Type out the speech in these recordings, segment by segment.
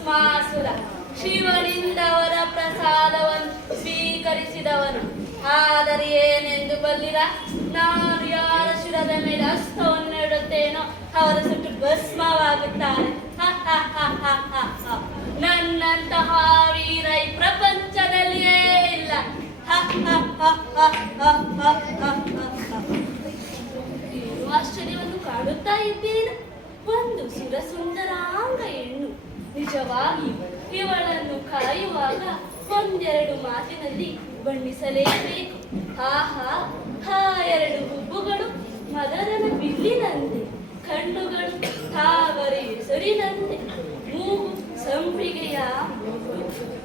ಭಸ್ಮಾಸುರ ಶಿವನಿಂದ ಅವರ ಪ್ರಸಾದವನ್ನು ಸ್ವೀಕರಿಸಿದವನು. ಆದರೆ ಏನೆಂದು ಬಲ್ಲಿರ? ನಾನು ಯಾರ ಶಿರದ ಮೇಲೆ ಹಸ್ತವನ್ನಿಡುತ್ತೇನೋ ಅವರು ಸುಟ್ಟು ಭಸ್ಮವಾಗುತ್ತಾರೆ. ನನ್ನಂತಹ ವೀರ ಈ ಪ್ರಪಂಚದಲ್ಲಿಯೇ ಇಲ್ಲ. ಏನು ಆಶ್ಚರ್ಯವನ್ನು ಕಾಡುತ್ತಾ ಇದ್ದೀನ? ಒಂದು ಸುರಸುಂದರಾಂಗ ಹೆಣ್ಣು. ನಿಜವಾಗಿ ಇವಳನ್ನು ಕಾಯುವಾಗ ಒಂದೆರಡು ಮಾತಿನಲ್ಲಿ ಬಣ್ಣಿಸಲೇಬೇಕು. ಆಹಾ, ಆ ಎರಡು ಹುಬ್ಬುಗಳು ಮದರನ ಬಿಲ್ಲಿನಂತೆ, ಕಣ್ಣುಗಳು ತಾವರೆ ಹೆಸರಿನಂತೆ, ಮೂಗು ಸಂಪಿಗೆಯ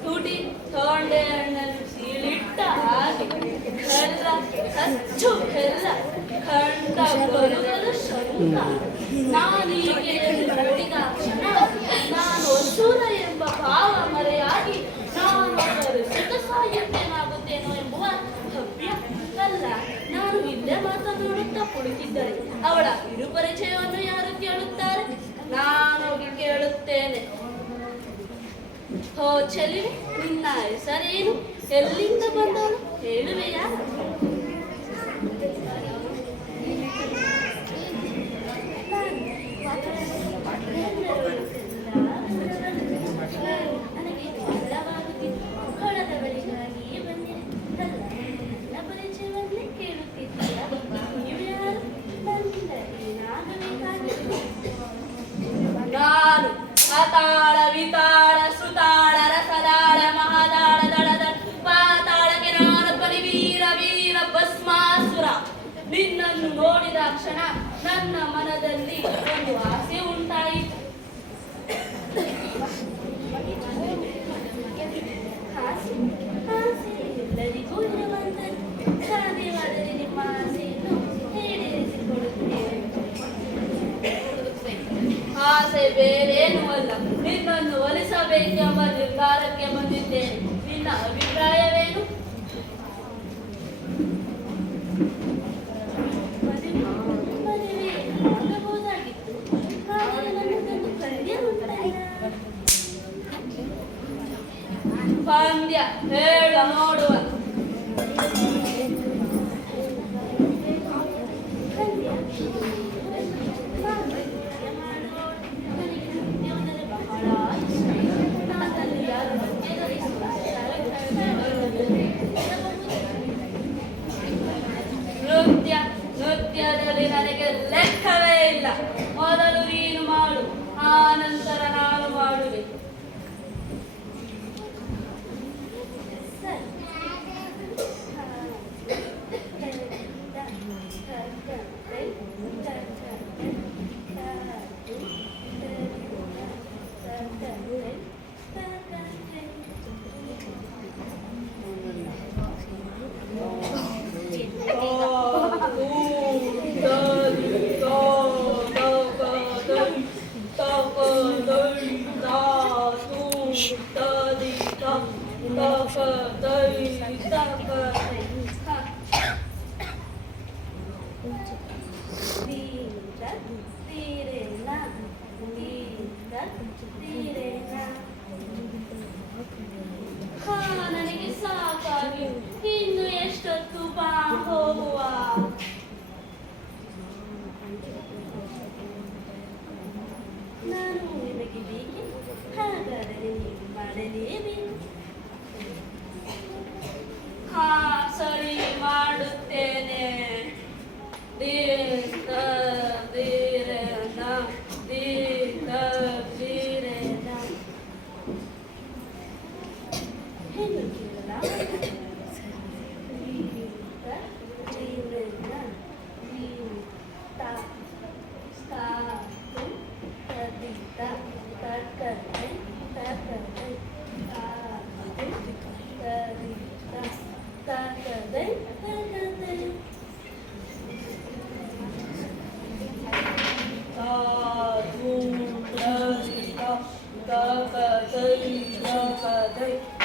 ತುಟಿ ತೊಂಡೆ ಹಣ್ಣನ್ನು ಸೀಳಿಟ್ಟ ಹಾಗೆ, ಕಲ್ಲ ಅಚ್ಚು ಬೆಲ್ಲ, ಕಂಡ ಬರುವುದು ಶಂಕ. ನಾನೀಗೆ ನೋಡಿದ ಕ್ಷಣ ನಾನು ಅಸುರ ಎಂಬ ಭಾವ ಮರೆಯಾಗಿ ನಾನು ಸುತ ಸಾಯುತ್ತೇನಾಗುತ್ತೇನೋ ಎಂಬುವ ಭವ್ಯ. ಅಲ್ಲ, ನಾನು ಇಲ್ಲೇ ಮಾತನಾಡುತ್ತಾ ಕುಳಿತಿದ್ದರೆ ಅವಳ ಕಿರು ಪರಿಚಯವನ್ನು ಯಾರು ಕೇಳುತ್ತಾರೆ? ನಾನೋಗಿ ಕೇಳುತ್ತೇನೆ. ಹೋ ಚೆಲುವೆ, ನಿನ್ನ ಹೆಸರೇನು? ಎಲ್ಲಿಂದ ಬಂದವಳು ಹೇಳುವೆಯಾ? ನನಗೆ ಬಹಳವಾಗುತ್ತಿತ್ತು. ಹೊಳದ ಬಳಿಗಾಗಿಯೇ ಬಂದಿದೆ. ನನ್ನ ಪರಿಚಯವನ್ನೇ ಕೇಳುತ್ತಿದ್ದೀಯ? ನೀವು ಯಾರು? ನನ್ನಿಂದ ಏನಾಗಬೇಕಾಗಿದೆ? ನಾನು ಅತಾಳ ವಿತಾಳ ಸುತಾಳ ರಸದಾಳ ಮಹಾದಾಳ ದಳದ ಪಾತಾಳಕ್ಕೆ ನಾನು ಬಲಿವೀರ ವೀರ ಭಸ್ಮಾಸುರ. ನಿನ್ನನ್ನು ನೋಡಿದ ಕ್ಷಣ ನನ್ನ ಮನದಲ್ಲಿ ಒಂದು ಆಸೆ ಉಂಟಾಯಿತು. ಆಸೆ ಎಲ್ಲರಿಗೂ ಇರುವಂತದ್ದು. ಸಾಧ್ಯವಾದರೆ ನಿಮ್ಮ ಆಸೆಯನ್ನು ಈಡೇರಿಸಿಕೊಡುತ್ತೇನೆ. ಆಸೆ ಬೇರೇನೂ ಅಲ್ಲ, ನಿನ್ನನ್ನು ಒಲಿಸಬೇಕೆಂಬ ನಿರ್ಧಾರಕ್ಕೆ ಬಂದಿದ್ದೇನೆ. ನಿನ್ನ ಅಭಿಪ್ರಾಯವೇನು? ಮದುವೆ ಆಗಬಹುದಾಗಿತ್ತು, ಆದರೆ ನನ್ನದೊಂದು ಪಂದ್ಯ ಉಂಟಲ್ಲ. ಪಂದ್ಯ ಹೇಳು ನೋಡುವ. ನೃತ್ಯದಲ್ಲಿ ನನಗೆ ಲೆಕ್ಕವೇ ಇಲ್ಲ. ಮೊದಲು ನೀನು ಮಾಡು, ಆ ನಂತರ ನಾನು ಮಾಡುವೆ. ನನಗೆ ಸಾಕಾಗಿ ಇನ್ನು ಎಷ್ಟೊತ್ತು ಬಾ ಹೋಗುವ. ನಾನು ನಿನಗೆ ಬೇಕೆ, ಹಾಗಾದರೆ ನೀನು ಮಾಡಲೇಬೇಕು. ಹಾ, ಸರಿ, ಮಾಡುತ್ತೇನೆ. Da da da da da da